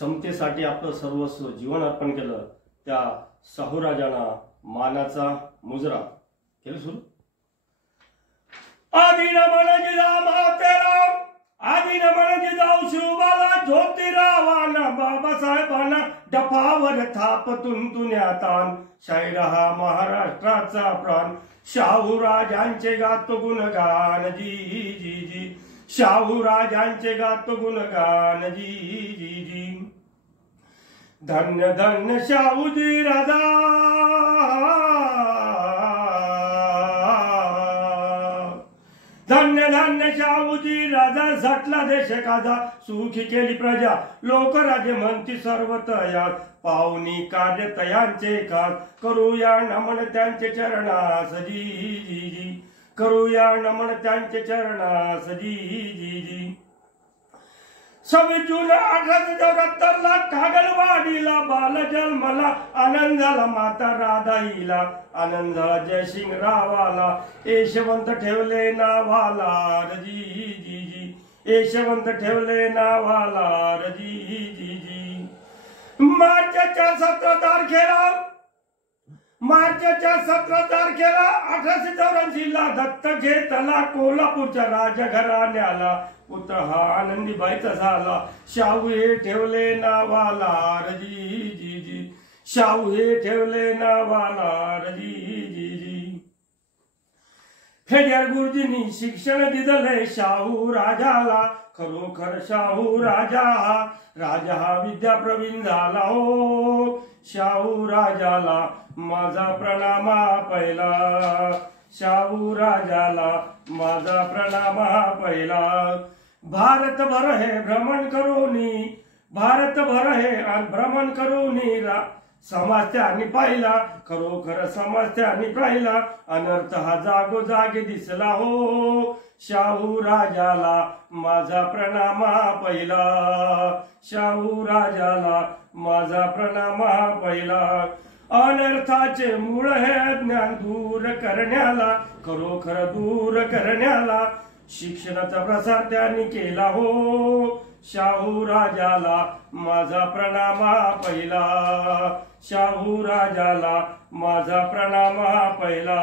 समतेसाठी आपलं सर्वस्व जीवन अर्पण केलं त्या शाहूराजांना मानाचा मुजरा केलं सुरू। आधी नमन जिजाऊ मातेला, आधी नमन जिजाऊ शिवबाला, ज्योतिरावांना बाबासाहेबांना डफावर थाप तुंतुण्या तान, शाहीर हा महाराष्ट्राचा प्राण, शाहूराजांचे गातो गुणगान जी जी जी, शाहूराजांचे गातो गुणगान जी जी जी। धन्य धन्य शाहूजी राजा, धन्य धन्य शाहूजी राजा, झटला देश काजा, सुखी केली प्रजा, लोकराज्य म्हणती सर्वतया, पाहुणी कार्य तयांचे खास, करूया नमन त्यांचे चरणास जी जी जी, करूया नमन त्यांचे चरणास जी जी जी। 26 जून 1874 कागलवाडीला बाल जन्मला, आनंद झाला माता राधाईला, आनंद झाला जयसिंगरावाला, यशवंत ठेवले नावाला जी जी जी, यशवंत ठेवले नावाला जी जी जी। मार्चच्या 17 तारखेला, मार्चच्या 17 तारखेला 1884 ला दत्त घेतला कोल्हापूरच्या राजघराण्याला, पुत्र हा आनंदीबाईचा झाला, शाहू हे ठेवले नावाला जी जी जी, शाहू हे ठेवले नावाला जी जी जी। हेडर गुरुजींनी शिक्षण दिले शाहू राजाला, खरोखर शाहू राजा हा विद्या प्रवीण झाला हो, शाहू राजाला माझा प्रणाम पहिला, शाहू राजाला माझा प्रणाम पहिला। भारतभर हे भ्रमण करूनी, भारतभर हे भ्रमण करूनी, समाज त्यांनी पाहिला, खरोखर समाज त्यांनी पाहिला, अनर्थ हा जागोजागी दिसला हो, शाहू राजाला माझा प्रणाम पहिला, शाहू राजाला माझा प्रणाम पहिला। अनर्थाचे मूळ हे ज्ञान दूर करण्याला, खरोखर दूर करण्याला, शिक्षणाचा प्रसार त्यांनी केला हो, शाहू राजाला माझा प्रणाम पहिला, शाहू राजाला माझा प्रणाम पहिला।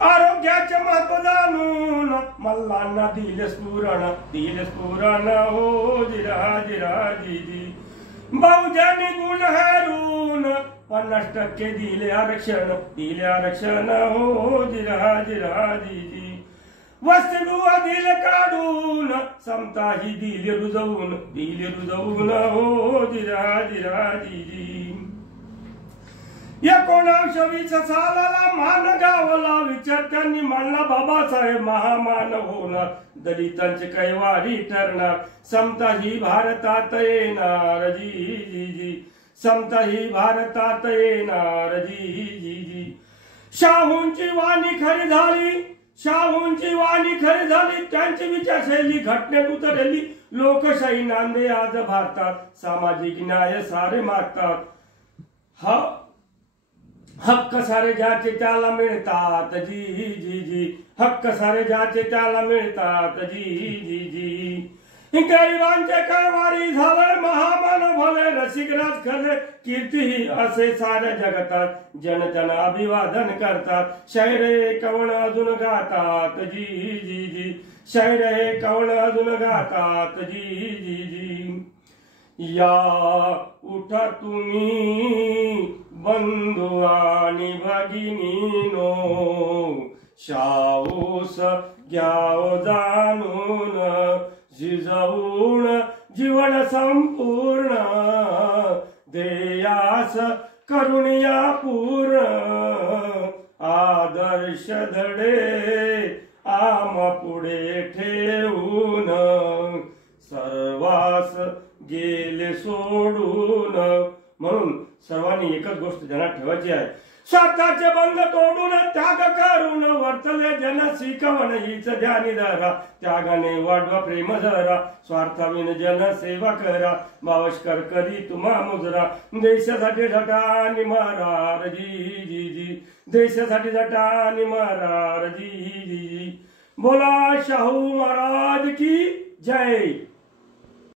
आरोग्याचे महत्व जाणून मल्लांना दिले स्फुरण हो जिरा जिरा जी जी, बहुजनी गुण हेरून 50% दिले आरक्षण हो जिरा जिरा जी जी। वसतिगृह दिले काढून, समताही दिले रुजवून हो जिरा जिरा जी जी। 1920 सालाला मान गावला, विचार त्यांनी मांडला, बाबासाहेब महामान होणार, दलितांचे कैवारी ठरणार, समता ही भारतात येणार जी जी जी, समता ही भारतात येणार जी जी जी। शाहूंची वाणी खरी झाली, शाहूंची वाणी खरी झाली, त्यांची विचारशैली घटनेत उतरली, लोकशाही नांदे आज भारतात, सामाजिक न्याय सारे मागतात, हक्क सारे ज्याचे त्याला मिळतात जी जी जी, हक्क सारे ज्याचे त्याला मिळतात जी जी जी। गरिबांचे कैवारी झाले, महामान भले, रसिकराज खले, कीर्ती असे साऱ्या जगतात, जन अभिवादन करतात, शाहीर कवण अजून गातात जी जी जी, शाहीर कवण अजून गातात जी जी जी। या उठा तुम्ही बंधू आणि भगिनीनो, शाहूस घ्याव जाणून, जिजाऊन जीवन संपूर्ण, देयास करुणिया पूर्ण, आदर्श धडे आम पुढे ठेवून, सर्वास गेले सोडून। म्हणून सर्वांनी एकच गोष्ट ध्यानात ठेवायची आहे, स्वार्थाचे बंध तोडून, त्याग करून वर्तले जन शिकवण हीच ध्यानी धरा, त्यागाने वाढवा प्रेम जरा, स्वार्थाविन जन सेवा करा, बावस्कर करी तुम्हा मुजरा, देशासाठी झटानी मारा जी जी जी, देशासाठी झटानी मारा जी जी जी। बोला शाहू महाराज की जय।